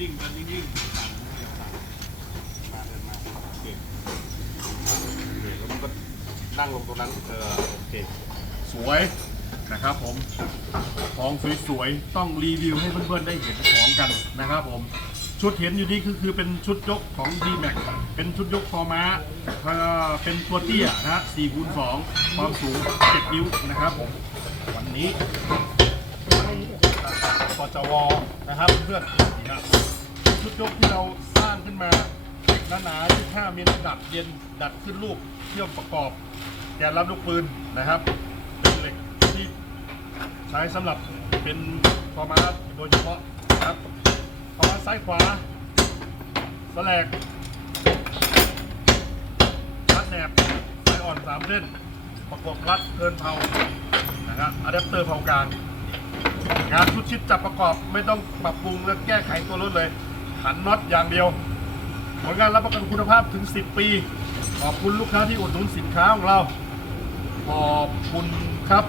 นิ่งๆกันนิ่งๆสั่นไม่ยอมสั่นมาเดินมาโอเคโอเคแล้วมันก็นั่งลงตรงนั้นเออโอเคสวยนะครับผมของสวยๆต้องรีวิวให้เพื่อนๆได้เห็นของกันนะครับผมชุดเห็นอยู่นี่คือคือเป็นชุดยกของ d m a x เป็นชุดยกคอม้าเอ่อเป็นตัวเตี้ยนะฮะ4คูณ2ความสูง 7 นิ้วนะครับผมวันนี้ ปจวนะครับเพื่อนชุดยกที่เราสร้างขึ้นมาหนาๆ25มิลดัดเย็นดัดขึ้นรูปเชื่อมประกอบ แกนรับลูกปืนนะครับ เป็นเหล็กที่ใช้สำหรับเป็นคอมาโดยเฉพาะนะครับคอมาซ้ายขวาสแลกรัดแหนบสายอ่อนสามเส้นประกบรัดเทินเผานะครับอะแดปเตอร์เผากลาง งานชุดชิดจับประกอบไม่ต้องปรับปรุงและแก้ไขตัวรถเลยหันน็อตอย่างเดียว ผลงานรับประกันคุณภาพถึง 10 ปี ขอบคุณลูกค้าที่อุดหนุนสินค้าของเรา ขอบคุณครับ